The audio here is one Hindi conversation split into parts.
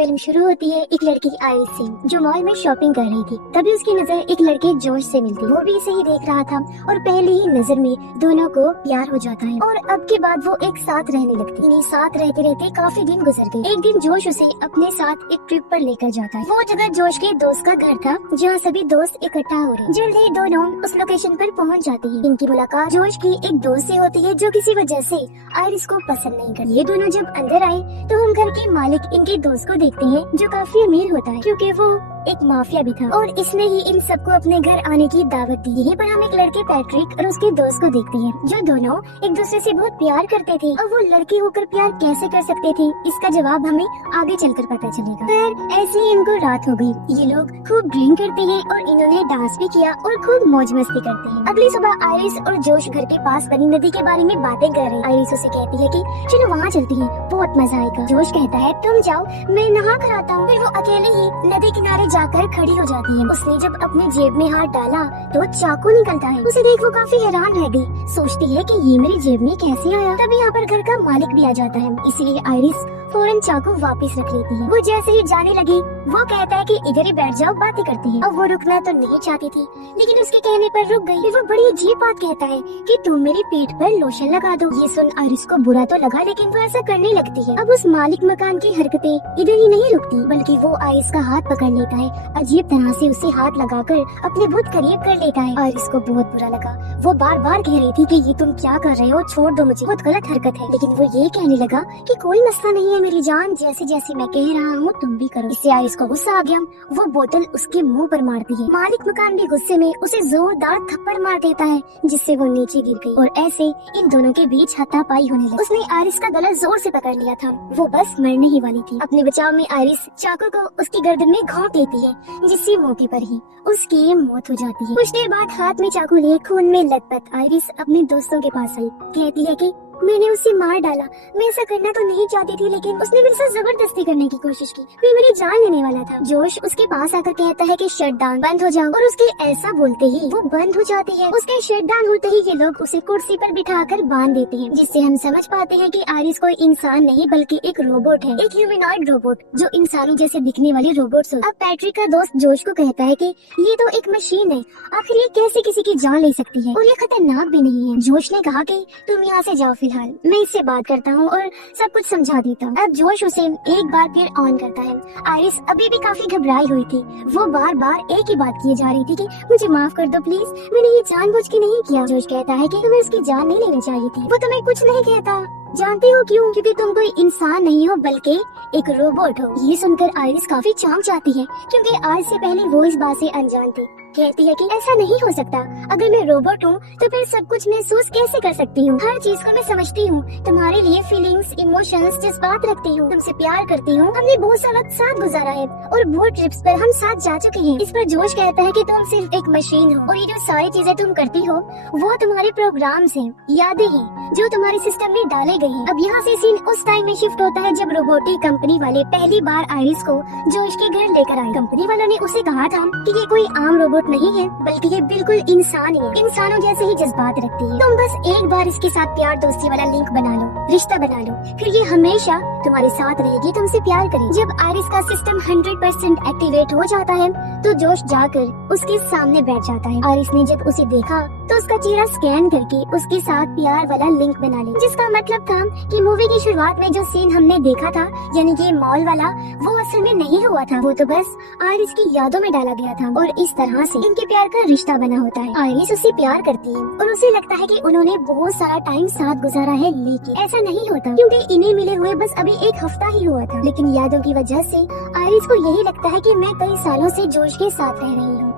फिल्म शुरू होती है एक लड़की आइरिस से जो मॉल में शॉपिंग कर रही थी। तभी उसकी नजर एक लड़के जोश से मिलती। वो भी इसे ही देख रहा था और पहले ही नजर में दोनों को प्यार हो जाता है और अब के बाद वो एक साथ रहने लगती। इन्हीं साथ रहते रहते काफी दिन गुजर गए। एक दिन जोश उसे अपने साथ एक ट्रिप पर लेकर जाता है। वो जगह जोश के दोस्त का घर था जहाँ सभी दोस्त इकट्ठा हो रहे। जल्दी दोनों उस लोकेशन पर पहुँच जाती है। इनकी मुलाकात जोश की एक दोस्त से होती है जो किसी वजह से आइरिस को पसंद नहीं करती। ये दोनों जब अंदर आए तो हम घर के मालिक इनके दोस्त को देखते हैं जो काफी अमीर होता है क्योंकि वो एक माफिया भी था और इसने ही इन सबको अपने घर आने की दावत दी। यहीं पर हम एक लड़के पैट्रिक और उसके दोस्त को देखते हैं जो दोनों एक दूसरे से बहुत प्यार करते थे और वो लड़के होकर प्यार कैसे कर सकते थे इसका जवाब हमें आगे चलकर पता चलेगा। फिर ऐसे ही इनको रात हो गई। ये लोग खूब ड्रिंक करते हैं और इन्होंने डांस भी किया और खूब मौज मस्ती करते हैं। अगली सुबह आइरिस और जोश घर के पास बनी नदी के बारे में बातें कर रहे हैं। आइरिस उसे कहती है कि चलो वहाँ चलती है, बहुत मजा आएगा। जोश कहता है तुम जाओ, मैं नहा कर आता हूँ। फिर वो अकेले ही नदी किनारे जाकर खड़ी हो जाती है। उसने जब अपने जेब में हाथ डाला तो चाकू निकलता है। उसे देख वो काफी हैरान रह गई। सोचती है कि ये मेरी जेब में कैसे आया। तभी यहाँ पर घर का मालिक भी आ जाता है, इसलिए आइरिस फौरन चाकू वापस रख लेती है। वो जैसे ही जाने लगी वो कहता है कि इधर ही बैठ जाओ, बातें करती है। अब वो रुकना तो नहीं चाहती थी लेकिन उसके कहने पर रुक गई। वो बड़ी अजीब बात कहता है कि तुम मेरी पीठ पर लोशन लगा दो। ये सुन आइरिस को बुरा तो लगा लेकिन वो ऐसा करने लगती है। अब उस मालिक मकान की हरकतें इधर ही नहीं रुकती बल्कि वो आइरिस का हाथ पकड़ लेता है। अजीब तरह से उसे हाथ लगाकर अपने बहुत करीब कर लेता है। आइरिस को बहुत बुरा लगा। वो बार बार कह रही थी कि ये तुम क्या कर रहे हो, छोड़ दो मुझे, बहुत गलत हरकत है। लेकिन वो ये कहने लगा कि कोई मसला नहीं है मेरी जान, जैसे जैसे मैं कह रहा हूँ तुम भी करो। इससे आइरिस को गुस्सा आ गया। वो बोतल उसके मुंह पर मारती है। मालिक मकान भी गुस्से में उसे जोरदार थप्पड़ मार देता है जिससे वो नीचे गिर गई और ऐसे इन दोनों के बीच हाथापाई होने लगी। उसने आइरिस का गला जोर से पकड़ लिया था। वो बस मरने ही वाली थी। अपने बचाव में आइरिस चाकू को उसकी गर्दन में घोंप देती है जिससे मौके पर ही उसकी मौत हो जाती है। कुछ देर बाद हाथ में चाकू लिए खून में लथपथ आइरिस अपने दोस्तों के पास आई। कहती है कि मैंने उसे मार डाला, मैं ऐसा करना तो नहीं चाहती थी लेकिन उसने मेरे साथ जबरदस्ती करने की कोशिश की, फिर मेरी जान लेने वाला था। जोश उसके पास आकर कहता है कि शट डाउन, बंद हो जाओ, और उसके ऐसा बोलते ही वो बंद हो जाती है। उसके शट डाउन होते ही ये लोग उसे कुर्सी पर बिठाकर बांध देते हैं जिससे हम समझ पाते हैं कि आइरिस कोई इंसान नहीं बल्कि एक रोबोट है, एक ह्यूमनॉइड रोबोट जो इंसानों जैसे दिखने वाले रोबोट। अब पैट्रिक का दोस्त जोश को कहता है कि ये तो एक मशीन है, आखिर ये कैसे किसी की जान ले सकती है और ये खतरनाक भी नहीं है। जोश ने कहा कि तुम यहाँ से जाओ, फिलहाल मैं इससे बात करता हूँ और सब कुछ समझा देता हूँ। अब जोश उसे एक बार फिर ऑन करता है। आइरिस अभी भी काफी घबराई हुई थी। वो बार बार एक ही बात किए जा रही थी कि मुझे माफ कर दो प्लीज, मैंने ये जानबूझ के नहीं किया। जोश कहता है कि तुम्हें उसकी जान नहीं लेनी चाहिए थी। वो तुम्हें कुछ नहीं कहता, जानते हो क्यों? क्योंकि तुम कोई इंसान नहीं हो बल्कि एक रोबोट हो। ये सुनकर आइरिस काफी चौंक जाती है क्योंकि आज से पहले वो इस बात से अनजान थी। कहती है कि ऐसा नहीं हो सकता, अगर मैं रोबोट हूँ तो फिर सब कुछ महसूस कैसे कर सकती हूँ? हर चीज को मैं समझती हूँ, तुम्हारे लिए फीलिंग्स, इमोशंस, जज्बात रखती हूँ, तुमसे प्यार करती हूँ। हमने बहुत सा वक्त साथ गुजारा है और बहुत ट्रिप्स पर हम साथ जा चुके हैं। इस पर जोश कहता है कि तुम सिर्फ एक मशीन हो और ये जो सारी चीजें तुम करती हो वो तुम्हारे प्रोग्राम्स हैं, यादें हैं जो तुम्हारे सिस्टम में डाले गए हैं। अब यहाँ से सीन उस टाइम में शिफ्ट होता है जब रोबोटिक कंपनी वाले पहली बार आइरिस को जोश के घर लेकर आए। कंपनी वालों ने उसे कहा था कि ये कोई आम रोबोट नहीं है बल्कि ये बिल्कुल इंसान है, इंसानों जैसे ही जज्बात रखती है। तुम बस एक बार इसके साथ प्यार दोस्ती वाला लिंक बना लो, रिश्ता बना लो, फिर ये हमेशा तुम्हारे साथ रहेगी, तुमसे प्यार करेगी। जब आइरिस का सिस्टम 100% एक्टिवेट हो जाता है तो जोश जाकर उसके सामने बैठ जाता है। आइरिस ने जब उसे देखा तो उसका चेहरा स्कैन करके उसके साथ प्यार वाला लिंक बना लिया, जिसका मतलब था कि मूवी की शुरुआत में जो सीन हमने देखा था यानी कि मॉल वाला, वो असल में नहीं हुआ था, वो तो बस आइरिस की यादों में डाला गया था। और इस तरह से इनके प्यार का रिश्ता बना होता है। आइरिस उससे प्यार करती है और उसे लगता है कि उन्होंने बहुत सारा टाइम साथ गुजारा है, लेकिन ऐसा नहीं होता क्योंकि इन्हें मिले हुए बस अभी एक हफ्ता ही हुआ था। लेकिन यादों की वजह से आइरिस को यही लगता है कि मैं कई सालों से जोश के साथ रह रही हूँ।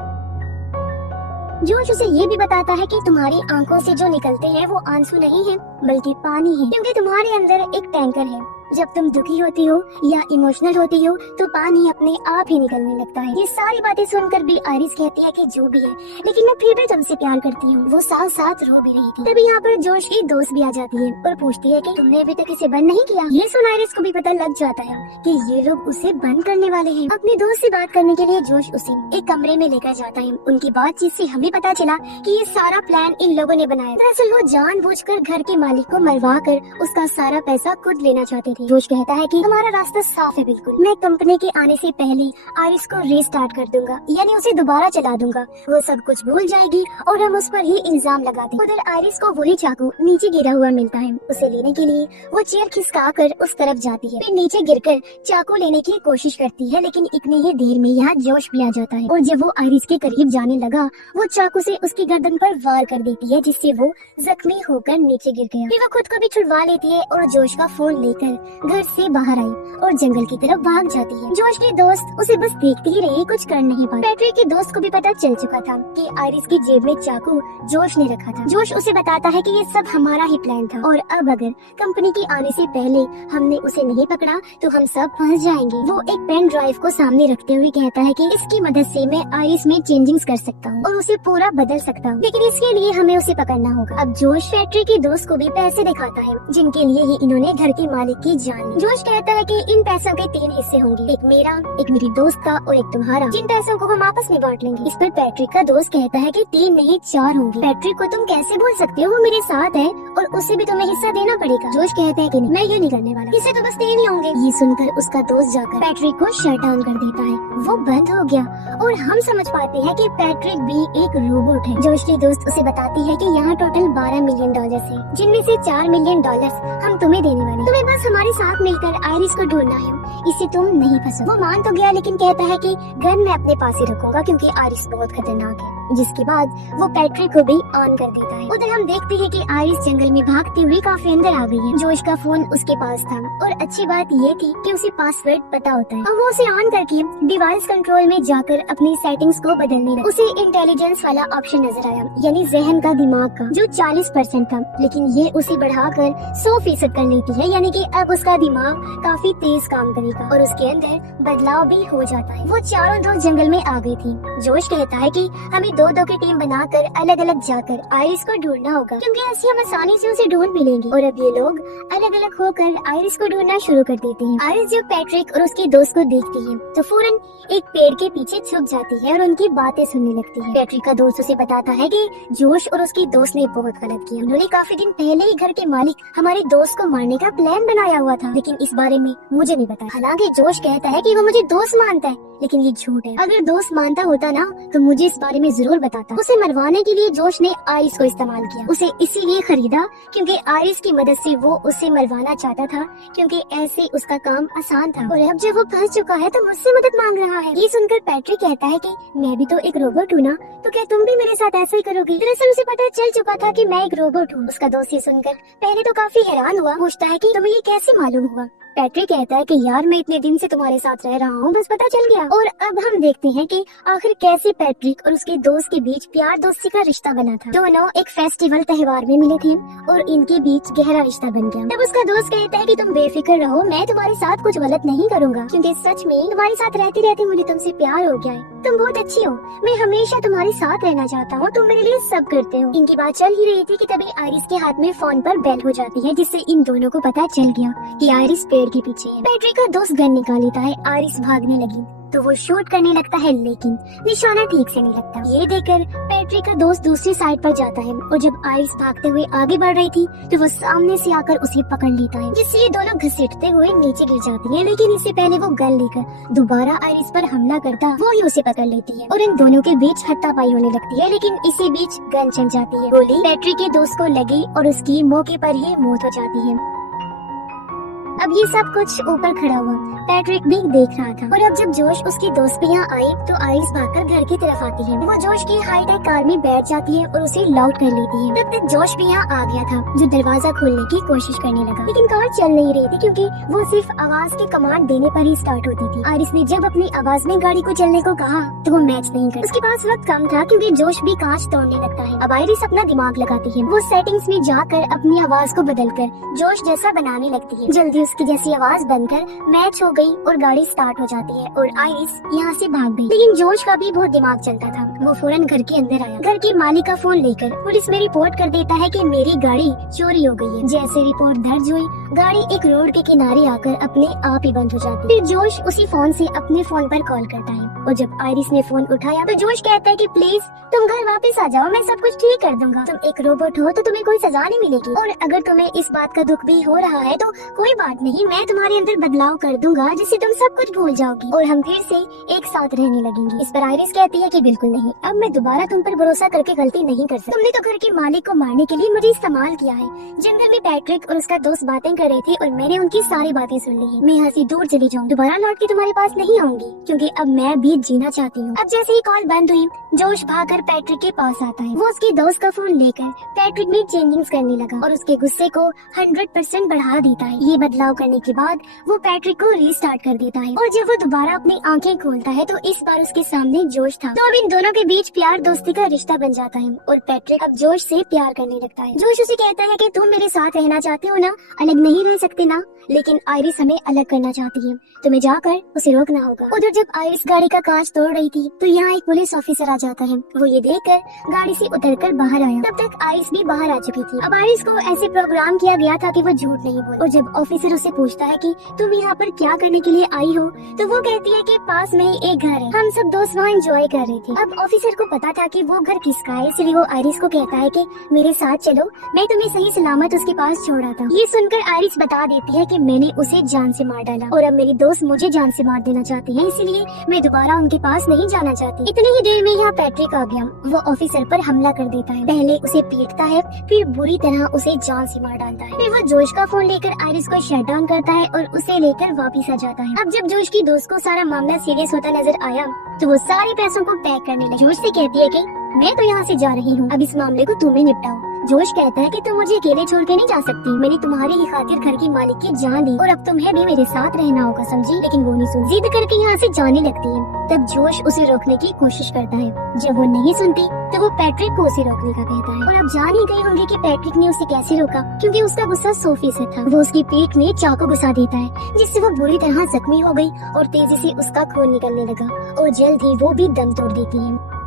जोश उसे ये भी बताता है कि तुम्हारी आंखों से जो निकलते हैं वो आंसू नहीं है बल्कि पानी है, क्योंकि तुम्हारे अंदर एक टैंकर है। जब तुम दुखी होती हो या इमोशनल होती हो तो पानी अपने आप ही निकलने लगता है। ये सारी बातें सुनकर भी आइरिस कहती है कि जो भी है लेकिन मैं फिर भी तुमसे प्यार करती हूँ। वो साथ साथ रो भी रही थी। तभी यहाँ पर जोश की दोस्त भी आ जाती है और पूछती है कि तुमने अभी तक इसे बंद नहीं किया। ये सुन आइरिस को भी पता लग जाता है कि ये लोग उसे बंद करने वाले हैं। अपने दोस्त से बात करने के लिए जोश उसे एक कमरे में लेकर जाता है। उनकी बातचीत से हमें पता चला कि ये सारा प्लान इन लोगों ने बनाया। दरअसल वो जानबूझकर घर के मालिक को मरवा कर उसका सारा पैसा खुद लेना चाहते थे। थी। जोश कहता है कि हमारा रास्ता साफ है बिल्कुल, मैं कंपनी के आने से पहले आइरिस को रीस्टार्ट कर दूंगा, यानी उसे दोबारा चला दूंगा। वो सब कुछ भूल जाएगी और हम उस पर ही इल्जाम लगा दें। उधर आइरिस को वही चाकू नीचे गिरा हुआ मिलता है। उसे लेने के लिए वो चेयर खिसका कर उस तरफ जाती है, फिर नीचे गिरकर चाकू लेने की कोशिश करती है, लेकिन इतनी ही देर में यहाँ जोश भी आ जाता है और जब वो आइरिस के करीब जाने लगा वो चाकू से उसकी गर्दन पर वार कर देती है, जिससे वो जख्मी होकर नीचे गिर गया। फिर वो खुद को भी छुड़वा लेती है और जोश का फोन लेकर घर से बाहर आई और जंगल की तरफ भाग जाती है। जोश के दोस्त उसे बस देखते ही रहे, कुछ कर नहीं पाए। पैट्रिक के दोस्त को भी पता चल चुका था कि आइरिस की जेब में चाकू जोश ने रखा था। जोश उसे बताता है कि ये सब हमारा ही प्लान था और अब अगर कंपनी के आने से पहले हमने उसे नहीं पकड़ा तो हम सब फंस जाएंगे। वो एक पेन ड्राइव को सामने रखते हुए कहता है कि इसकी मदद से मैं आइरिस में चेंजिंग्स कर सकता हूँ और उसे पूरा बदल सकता हूँ, लेकिन इसके लिए हमें उसे पकड़ना होगा। अब जोश पैट्रिक के दोस्त को भी पैसे दिखाता है जिनके लिए ही इन्होंने घर के मालिक की जान ली। जोश कहता है कि इन पैसों के 3 हिस्से होंगे, एक मेरा, एक मेरी दोस्त का और एक तुम्हारा, जिन पैसों को हम आपस में बांट लेंगे। इस पर पैट्रिक का दोस्त कहता है कि 3 नहीं 4 होंगे। पैट्रिक को तुम कैसे बोल सकते हो, वो मेरे साथ है और उसे भी तुम्हें हिस्सा देना पड़ेगा। जोश कहता है कि नहीं, मैं ये नहीं करने वाला, इसे तो बस 3 ही होंगे। ये सुनकर उसका दोस्त जाकर पैट्रिक को शट डाउन कर देता है, वो बंद हो गया और हम समझ पाते हैं कि पैट्रिक भी एक रोबोट है। जोश की दोस्त उसे बताती है कि यहाँ टोटल $12 मिलियन है, जिनमें से $4 मिलियन हम तुम्हें देने वाले। तुम्हें बस हमारे साथ मिलकर आइरिस को ढूंढना है, इससे तुम नहीं फंसो। वो मान तो गया लेकिन कहता है कि गन मैं अपने पास ही रखूंगा क्योंकि आइरिस बहुत खतरनाक है। जिसके बाद वो पैट्रिक को भी ऑन कर देता है। उधर हम देखते हैं कि आइरिस जंगल में भागती हुई काफी अंदर आ गई है। जोश का फोन उसके पास था और अच्छी बात ये थी कि उसे पासवर्ड पता होता है और वो उसे ऑन करके डिवाइस कंट्रोल में जाकर अपनी सेटिंग्स को बदलने लगा। उसे इंटेलिजेंस वाला ऑप्शन नजर आया, यानी जहन का, दिमाग का, जो 40% था, लेकिन ये उसे बढ़ाकर 100% कर लेती है, यानी कि अब उसका दिमाग काफी तेज काम करेगा और उसके अंदर बदलाव भी हो जाता है। वो चारों दोस्त जंगल में आ गई थी। जोश कहता है कि हमें 2-2 की टीम बनाकर अलग अलग जाकर आइरिस को ढूंढना होगा, क्योंकि ऐसे हम आसानी से उसे ढूंढ भी लेंगे। और अब ये लोग अलग अलग होकर आइरिस को ढूंढना शुरू कर देते हैं। आइरिस जब पैट्रिक और उसके दोस्त को देखती है तो फौरन एक पेड़ के पीछे छुप जाती है और उनकी बातें सुनने लगती है। पैट्रिक का दोस्त उसे बताता है कि जोश और उसके दोस्त ने बहुत गलत किया। उन्होंने काफी दिन पहले ही घर के मालिक हमारे दोस्त को मारने का प्लान बनाया हुआ था, लेकिन इस बारे में मुझे नहीं पता। हालांकि जोश कहता है कि वो मुझे दोस्त मानता है, लेकिन ये झूठ है। अगर दोस्त मानता होता ना तो मुझे इस बारे में जरूर बताता। उसे मरवाने के लिए जोश ने आइरिस को इस्तेमाल किया। उसे इसीलिए खरीदा क्योंकि आइरिस की मदद से वो उसे मरवाना चाहता था, क्योंकि ऐसे उसका काम आसान था। और अब जब वो फंस चुका है तो मुझसे मदद मांग रहा है। ये सुनकर पैट्रिक कहता है कि मैं भी तो एक रोबोट हूँ ना, तो क्या तुम भी मेरे साथ ऐसा ही करोगी? दरअसल उसे पता चल चुका था कि मैं एक रोबोट हूँ। उसका दोस्त ये सुनकर पहले तो काफी हैरान हुआ, पूछता है कि तुम्हें ये कैसे मालूम हुआ? पैट्रिक कहता है कि यार मैं इतने दिन से तुम्हारे साथ रह रहा हूँ, बस पता चल गया। और अब हम देखते हैं कि आखिर कैसे पैट्रिक और उसके दोस्त के बीच प्यार दोस्ती का रिश्ता बना था। दोनों एक फेस्टिवल त्योहार में मिले थे और इनके बीच गहरा रिश्ता बन गया। तब उसका दोस्त कहता है कि तुम बेफिक्र रहो, मैं तुम्हारे साथ कुछ गलत नहीं करूंगा, क्योंकि सच में तुम्हारे साथ रहते रहते मुझे तुमसे प्यार हो गया है। तुम बहुत अच्छी हो, मैं हमेशा तुम्हारे साथ रहना चाहता हूँ, तुम मेरे लिए सब करते हो। इनकी बात चल ही रही थी कि तभी आइरिस के हाथ में फोन पर बेल हो जाती है, जिससे इन दोनों को पता चल गया कि आइरिस पेड़ के पीछे है। पैट्रिक का दोस्त गन निकाल लेता है। आइरिस भागने लगी तो वो शूट करने लगता है, लेकिन निशाना ठीक से नहीं लगता। ये देखकर पैट्रिक का दोस्त दूसरी साइड पर जाता है और जब आइरिस भागते हुए आगे बढ़ रही थी तो वो सामने से आकर उसे पकड़ लेता है, जिससे ये दोनों घसीटते हुए नीचे गिर जाती है। लेकिन इससे पहले वो गन लेकर दोबारा आइरिस पर हमला करता, वो ही उसे पकड़ लेती है और इन दोनों के बीच हाथापाई होने लगती है। लेकिन इसी बीच गन चल जाती है, गोली पैट्रिक के दोस्त को लगी और उसकी मौके पर ही मौत हो जाती है। अब ये सब कुछ ऊपर खड़ा हुआ पैट्रिक भी देख रहा था। और अब जब जोश उसके दोस्त भी यहाँ आए तो आइरिस भागकर घर की तरफ आती है। वो जोश की हाईटेक कार में बैठ जाती है और उसे लॉक कर लेती है। तब तक जोश भी यहाँ आ गया था, जो दरवाजा खोलने की कोशिश करने लगा, लेकिन कार चल नहीं रही थी क्योंकि वो सिर्फ आवाज की कमांड देने पर ही स्टार्ट होती थी। आइरिस ने जब अपनी आवाज में गाड़ी को चलने को कहा तो वो मैच नहीं कर, उसके पास वक्त कम था क्योंकि जोश भी कांच तोड़ने लगता है। अब आइरिस अपना दिमाग लगाती है, वो सेटिंग्स में जाकर अपनी आवाज को बदलकर जोश जैसा बनाने लगती है। जल्दी उसकी जैसी आवाज बनकर मैच हो गई और गाड़ी स्टार्ट हो जाती है और आइरिस यहाँ से भाग गई। लेकिन जोश का भी बहुत दिमाग चलता था। वो फौरन घर के अंदर आया, घर के मालिक का फोन लेकर पुलिस में रिपोर्ट कर देता है कि मेरी गाड़ी चोरी हो गई है। जैसे रिपोर्ट दर्ज हुई, गाड़ी एक रोड के किनारे आकर अपने आप ही बंद हो जाती है। फिर जोश उसी फोन से अपने फोन पर कॉल करता है और जब आयरिस ने फोन उठाया तो जोश कहता है कि प्लीज तुम घर वापस आ जाओ, मैं सब कुछ ठीक कर दूंगा। तुम एक रोबोट हो तो तुम्हें कोई सजा नहीं मिलेगी, और अगर तुम्हें इस बात का दुख भी हो रहा है तो कोई बात नहीं, मैं तुम्हारे अंदर बदलाव कर दूंगा जिससे तुम सब कुछ भूल जाओगी और हम फिर से एक साथ रहने लगेंगे। इस पर आयरिस कहती है कि बिल्कुल नहीं, अब मैं दोबारा तुम पर भरोसा करके गलती नहीं कर सकती। तुमने तो घर के मालिक को मारने के लिए मुझे इस्तेमाल किया है। जंगल में पैट्रिक और उसका दोस्त बातें कर रहे थे और मैंने उनकी सारी बातें सुन ली है। मैं यहाँ से दूर चली जाऊँ, दोबारा लौट के तुम्हारे पास नहीं आऊंगी, क्योंकि अब मैं भी जीना चाहती हूँ। अब जैसे ही कॉल बंद हुई, जोश भागकर पैट्रिक के पास आता है। वो उसके दोस्त का फोन लेकर पैट्रिक में चेंजिंग्स करने लगा और उसके गुस्से को 100% बढ़ा देता है। ये बदलाव करने के बाद वो पैट्रिक को रीस्टार्ट कर देता है और जब वो दोबारा अपनी आंखें खोलता है तो इस बार उसके सामने जोश था। तो अब इन दोनों के बीच प्यार दोस्ती का रिश्ता बन जाता है और पैट्रिक अब जोश से प्यार करने लगता है। जोश उसे कहता है कि तुम मेरे साथ रहना चाहते हो ना, अलग नहीं रह सकते ना, लेकिन आयरिस हमें अलग करना चाहती है, तुम्हें जाकर उसे रोकना होगा। उधर जब आयरिस गाड़ी का कांच तोड़ रही थी तो यहाँ एक पुलिस ऑफिसर आ जाता है। वो ये देखकर गाड़ी से उतरकर बाहर आया। तब तक आयरिस भी बाहर आ चुकी थी। अब आयरिस को ऐसे प्रोग्राम किया गया था कि वो झूठ नहीं बोले। और जब ऑफिसर उसे पूछता है कि तुम यहाँ पर क्या करने के लिए आई हो, तो वो कहती है कि पास में ही एक घर है, हम सब दोस्त वहाँ एंजॉय कर रहे थे। अब ऑफिसर को पता था कि वो घर किसका है, इसलिए वो आयरिस को कहता है कि मेरे साथ चलो, मैं तुम्हें सही सलामत उसके पास छोड़ा था। ये सुनकर आयरिस बता देती है कि मैंने उसे जान से मार डाला और अब मेरी दोस्त मुझे जान से मार देना चाहती है, इसलिए मैं दोबारा उनके पास नहीं जाना चाहती। इतनी ही देर में यहाँ पैट्रिक आ गया। वो ऑफिसर पर हमला कर देता है। पहले उसे पीटता है, फिर बुरी तरह उसे जान से मार डालता है। फिर वो जोश का फोन लेकर आयरिस को शट डाउन करता है और उसे लेकर वापिस आ जाता है। अब जब जोश की दोस्त को सारा मामला सीरियस होता नजर आया तो वो सारे पैसों को पैक करने लगी। जोश से कहती है कि मैं तो यहाँ से जा रही हूँ, अब इस मामले को तुम ही निपटाओ। जोश कहता है कि तुम मुझे अकेले छोड़ के नहीं जा सकती, मैंने तुम्हारी ही खातिर घर की मालिक की जान दी और अब तुम्हें भी मेरे साथ रहना होगा, समझी? लेकिन वो नहीं सुन, जिद करके यहाँ से जाने लगती है। तब जोश उसे रोकने की कोशिश करता है। जब वो नहीं सुनती तो वो पैट्रिक को उसे रोकने का कहता है। और आप जान ही गए होंगे कि पैट्रिक ने उसे कैसे रोका, क्योंकि उसका गुस्सा 100% था। वो उसकी पीठ में चाकू घुसा देता है, जिससे वो बुरी तरह जख्मी हो गई और तेजी से उसका खून निकलने लगा और जल्द ही वो भी दम तोड़ देती है।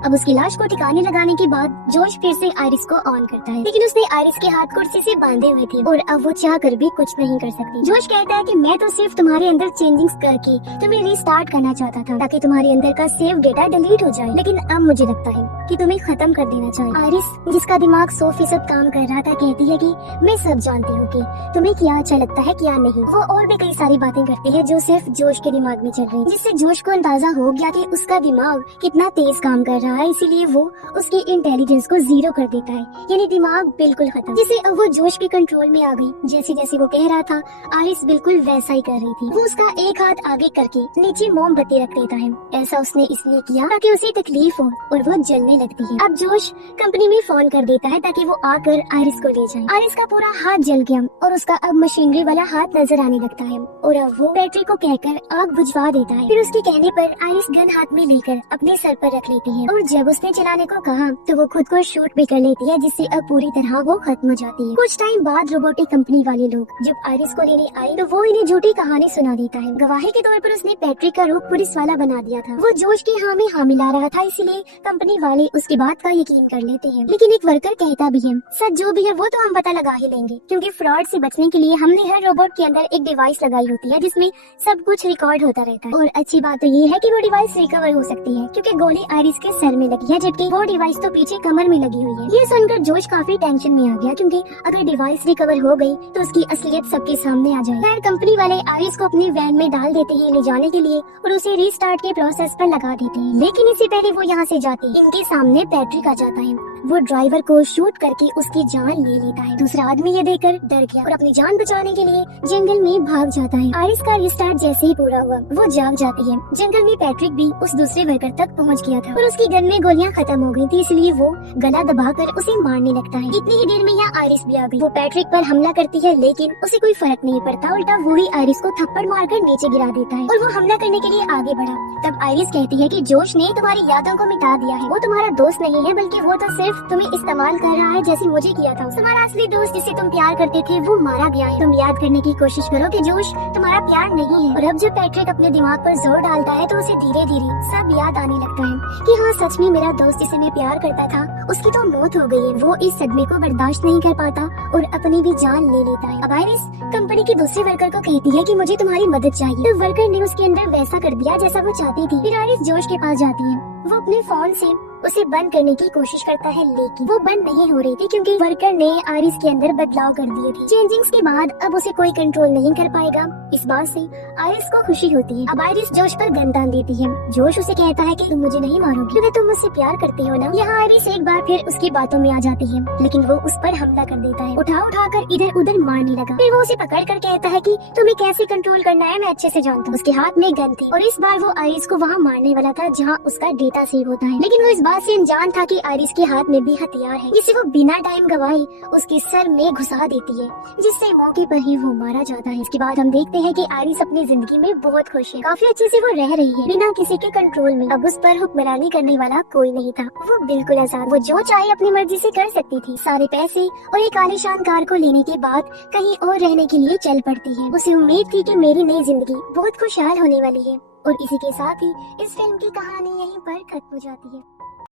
अब उसकी लाश को ठिकाने लगाने के बाद जोश फिर से आयरिस को ऑन करता है, लेकिन उसने आयरिस के हाथ कुर्सी से बांधे हुए थे और अब वो चाह कर भी कुछ नहीं कर सकती। जोश कहता है कि मैं तो सिर्फ तुम्हारे अंदर चेंजिंग्स करके तुम्हें रीस्टार्ट करना चाहता था ताकि तुम्हारे अंदर का सेव डेटा डिलीट हो जाए, लेकिन अब मुझे लगता है कि तुम्हें खत्म कर देना चाहिए। आयरिस, जिसका दिमाग 100% काम कर रहा था, कहती है कि मैं सब जानती हूँ कि तुम्हें क्या अच्छा लगता है क्या नहीं। वो और भी कई सारी बातें करती है जो सिर्फ जोश के दिमाग में चल रही, जिससे जोश को अंदाजा हो गया कि उसका दिमाग कितना तेज काम कर रहा है, इसीलिए वो उसकी इंटेलिजेंस को 0 कर देता है, यानी दिमाग बिल्कुल खत्म। जिसे अब वो जोश के कंट्रोल में आ गई। जैसे जैसे वो कह रहा था आयरिस बिल्कुल वैसा ही कर रही थी। वो उसका एक हाथ आगे करके नीचे मोमबत्ती रख देता है। ऐसा उसने इसलिए किया ताकि उसे तकलीफ हो और वो जलने लगती है। अब जोश कंपनी में फोन कर देता है ताकि वो आकर आयरिस को ले जाए। आयरिस का पूरा हाथ जल गया और उसका अब मशीनरी वाला हाथ नजर आने लगता है और अब वो पैट्रिक को कहकर आग बुझवा देता है। फिर उसके कहने पर आयरिस गन हाथ में लेकर अपने सर पर रख लेती है और जब उसने चलाने को कहा तो वो खुद को शूट भी कर लेती है, जिससे अब पूरी तरह वो खत्म हो जाती है। कुछ टाइम बाद रोबोटिक कंपनी वाले लोग जब आयरिस को लेने आए तो वो इन्हें झूठी कहानी सुना देता है। गवाही के तौर पर उसने पैट्रिक का रूप पुलिस वाला बना दिया था। वो जोश की हाँ में हाँ मिला रहा था, इसलिए कंपनी वाले उसकी बात का यकीन कर लेते हैं। लेकिन एक वर्कर कहता भी है सच जो भी है वो तो हम पता लगा ही लेंगे, क्योंकि फ्रॉड से बचने के लिए हमने हर रोबोट के अंदर एक डिवाइस लगाई होती है जिसमें सब कुछ रिकॉर्ड होता रहता है। और अच्छी बात तो ये है कि वो डिवाइस रिकवर हो सकती है क्योंकि गोली आयरिस के सर में लगी है, जबकि वो डिवाइस तो पीछे कमर में लगी हुई है। ये सुनकर जोश काफी टेंशन में आ गया, क्योंकि अगर डिवाइस रिकवर हो गई तो उसकी असलियत सबके सामने आ जाए। खैर कंपनी वाले आयरिस को अपनी वैन में डाल देते हैं ले जाने के लिए और उसे रीस्टार्ट के प्रोसेस पर लगा देते हैं। लेकिन इससे पहले वो यहाँ से जाती इनके सामने पैट्रिक आ जाता है। वो ड्राइवर को शूट करके उसकी जान ले लेता है। दूसरा आदमी ये देखकर डर गया और अपनी जान बचाने के लिए जंगल में भाग जाता है। आयरिस का रिस्टार्ट जैसे ही पूरा हुआ वो जाग जाती है। जंगल में पैट्रिक भी उस दूसरे वर्कर तक पहुँच गया था और उसकी गन में गोलियां खत्म हो गई थी, इसलिए वो गला दबाकर उसे मारने लगता है। इतनी ही देर में यहाँ आयरिस भी आ गई। वो पैट्रिक पर हमला करती है लेकिन उसे कोई फर्क नहीं पड़ता, उल्टा वो ही आयरिस को थप्पड़ मारकर नीचे गिरा देता है और वो हमला करने के लिए आगे बढ़ा। तब आयरिस कहती है कि जोश ने तुम्हारी यादों को मिटा दिया है, वो तुम्हारे तुम्हारा दोस्त नहीं है, बल्कि वो तो सिर्फ तुम्हें इस्तेमाल कर रहा है, जैसे मुझे किया था। तुम्हारा असली दोस्त जिसे तुम प्यार करते थे वो मारा गया है। तुम याद करने की कोशिश करो कि जोश तुम्हारा प्यार नहीं है। और अब जब पैट्रिक अपने दिमाग पर जोर डालता है तो उसे धीरे धीरे सब याद आने लगता है कि हाँ, सच में मेरा दोस्त जिसे मैं प्यार करता था उसकी तो मौत हो गई है। वो इस सदमे को बर्दाश्त नहीं कर पाता और अपनी भी जान ले लेता है। अब आयरिस कंपनी के दूसरे वर्कर को कहती है कि मुझे तुम्हारी मदद चाहिए। तो वर्कर ने उसके अंदर वैसा कर दिया जैसा वो चाहती थी। फिर आयरिस जोश के पास जाती है। वो अपने फोन से उसे बंद करने की कोशिश करता है, लेकिन वो बंद नहीं हो रही थी क्योंकि वर्कर ने आयरिस के अंदर बदलाव कर दिए थे। चेंजिंग्स के बाद अब उसे कोई कंट्रोल नहीं कर पाएगा। इस बात से आयरिस को खुशी होती है। अब आयरिस जोश पर गन तान देती है। जोश उसे कहता है कि तुम मुझे नहीं मारोगी क्योंकि तुम मुझसे प्यार करती हो ना। यहाँ आयरिस एक बार फिर उसकी बातों में आ जाती है, लेकिन वो उस पर हमला कर देता है, उठा कर इधर उधर मारने लगा। फिर वो उसे पकड़ कर कहता है कि तुम्हें कैसे कंट्रोल करना है मैं अच्छे से जानता हूँ। उसके हाथ में गन थी और इस बार वो आयरिस को वहाँ मारने वाला था जहाँ उसका डेटा सेव होता है, लेकिन वो इस बात से अनजान था कि आयरिस के हाथ में भी हथियार है, जिसे वो बिना टाइम गवाए उसके सर में घुसा देती है, जिससे मौके पर ही वो मारा जाता है। इसके बाद हम देखते हैं कि आयरिस अपनी जिंदगी में बहुत खुश है, काफी अच्छे से वो रह रही है बिना किसी के कंट्रोल में। अब उस पर हुक्मरानी करने वाला कोई नहीं था, वो बिल्कुल आजाद, वो जो चाहे अपनी मर्जी से कर सकती थी। सारे पैसे और एक आलीशान कार को लेने के बाद कहीं और रहने के लिए चल पड़ती है। उसे उम्मीद थी कि मेरी नई जिंदगी बहुत खुशहाल होने वाली है। और इसी के साथ ही इस फिल्म की कहानी यहीं पर खत्म हो जाती है।